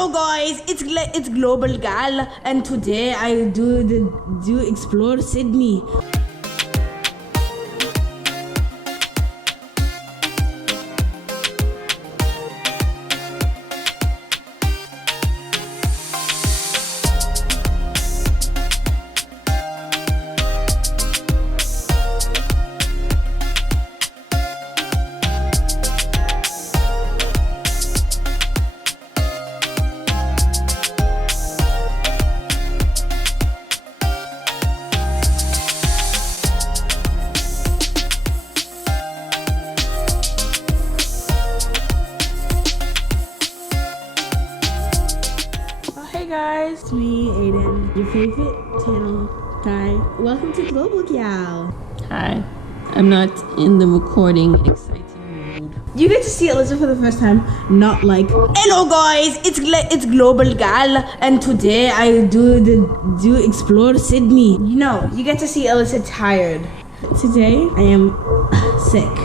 Hello guys, it's Global Gyal, and today I do explore Sydney. Hey guys, it's me, Aiden, your favorite channel guy. Welcome to Global Gyal. Hi. I'm not in the recording exciting mood. You get to see Alyssa for the first time, not like, hello guys, it's Global Gyal, and today I do explore Sydney. You know, you get to see Alyssa tired. Today I am sick,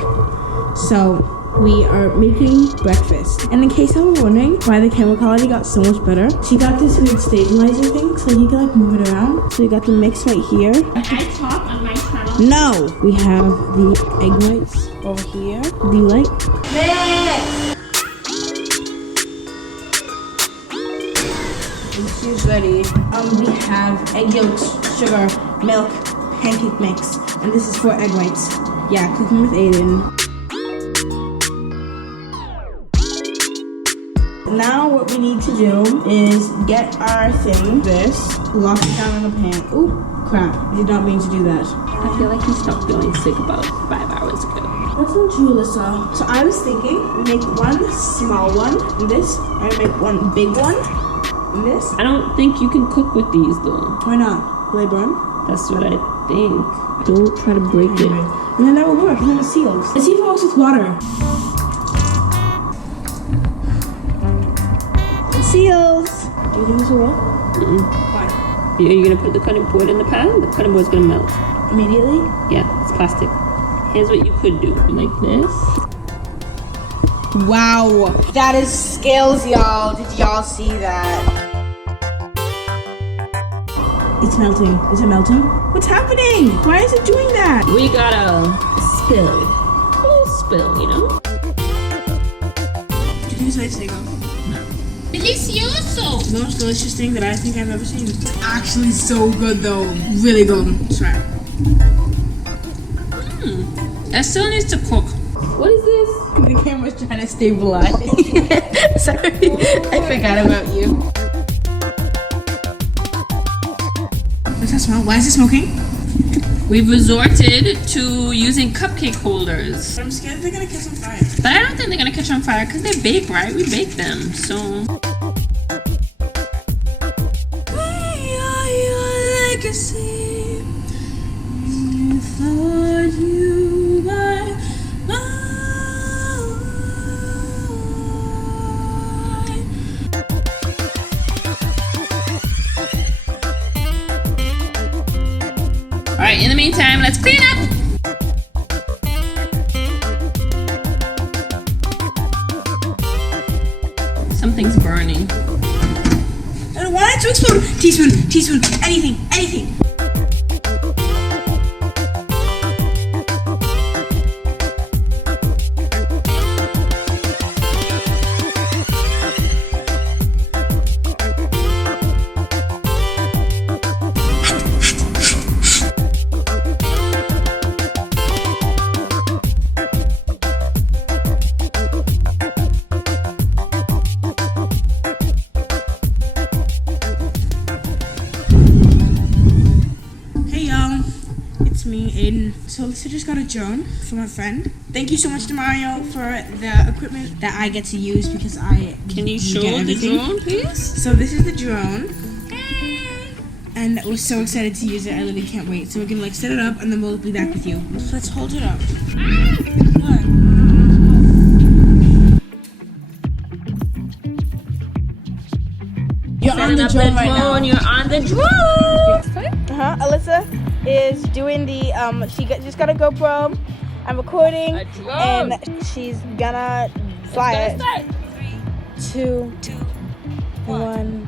so we are making breakfast. And in case you were wondering why the camera quality got so much better, she got this weird stabilizer thing so you can like move it around. So we got the mix right here. Can I talk on my channel? No! We have the egg whites over here. Do you like? And she's ready. We have egg yolks, sugar, milk, pancake mix. And this is for egg whites. Yeah, cooking with Aiden. Now what we need to do is get our thing, lock it down in a pan. Ooh, crap, I did not mean to do that. I feel like you stopped feeling sick about 5 hours ago. That's not true, Alyssa. So I was thinking, we make one small one, and this, and make one big one, and this. I don't think you can cook with these though. Why not? Will they burn? That's what I think. Don't try to break it. And then that will work, and then it seals. Let's see if it works with water. Seals. Do you think this will work? Why? Are you gonna put the cutting board in the pan? The cutting board's gonna melt. Immediately? Yeah, it's plastic. Here's what you could do. Like this. Wow. That is skills, y'all. Did y'all see that? It's melting. Is it melting? What's happening? Why is it doing that? We got a spill. A little spill, you know? Did you say steak? Delicioso! The most delicious thing that I think I've ever seen. It's actually so good though. Really good. Try it. That still needs to cook. What is this? The camera's trying to stabilize. Sorry, I forgot about you. What's that smell? Why is it smoking? We've resorted to using cupcake holders. I'm scared they're gonna catch on fire. But I don't think they're gonna catch on fire because they bake, right? We bake them, so. We are your legacy. Without you by Alright, in the meantime, let's clean up! Something's burning. I don't want it to explode. Teaspoon, anything. Me, Aiden. So Alyssa just got a drone from a friend. Thank you so much to Mario for the equipment that I get to use because I Can you show the drone, please? So this is the drone. And we're so excited to use it. I literally can't wait. So we're gonna like set it up and then we'll be back with you. Let's hold it up. What? You're on the drone right now. You're on the drone. Alyssa is doing the just got a GoPro. I'm recording and she's gonna fly it. 3, 2, One,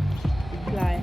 fly.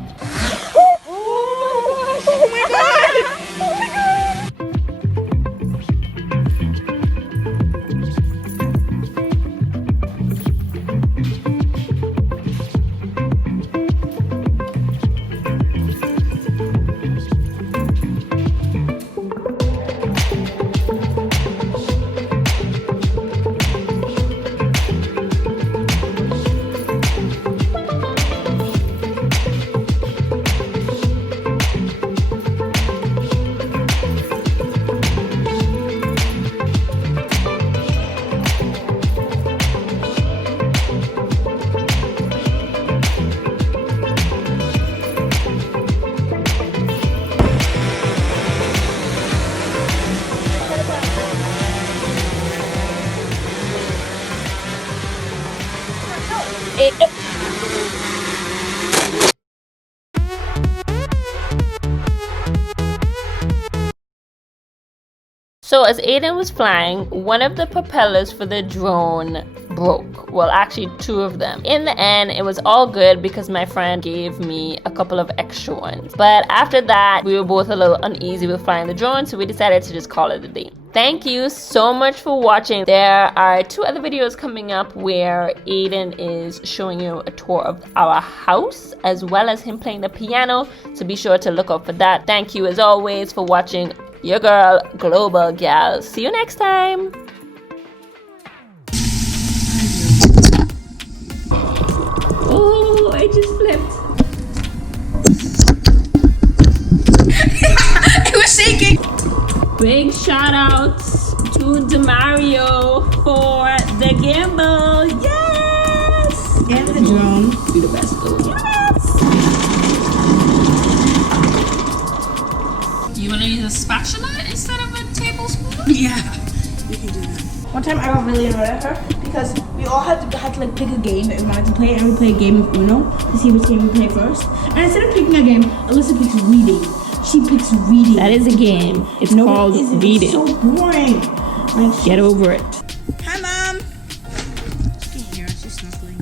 So as Aiden was flying, one of the propellers for the drone broke. Well, actually 2 of them. In the end, it was all good because my friend gave me a couple of extra ones. But after that, we were both a little uneasy with flying the drone, so we decided to just call it a day. Thank you so much for watching. There are 2 other videos coming up where Aiden is showing you a tour of our house as well as him playing the piano, so be sure to look out for that. Thank you as always for watching. Your girl, Global Gyal. See you next time. Oh, I just flipped. It was shaking. Big shout outs to Demario for the gimbal. Yes! And the drone. Be the best though. Yes! You want to use a spatula instead of a tablespoon? Yeah, you can do that. One time I got really annoyed at her because we all had to like pick a game that we wanted to play, and we play a game of Uno to see which game we play first. And instead of picking a game, Alyssa picks reading. She picks reading. That is a game. It's called reading. It's so boring. Like, get over it. Hi, Mom. You can hear her. She's snuggling.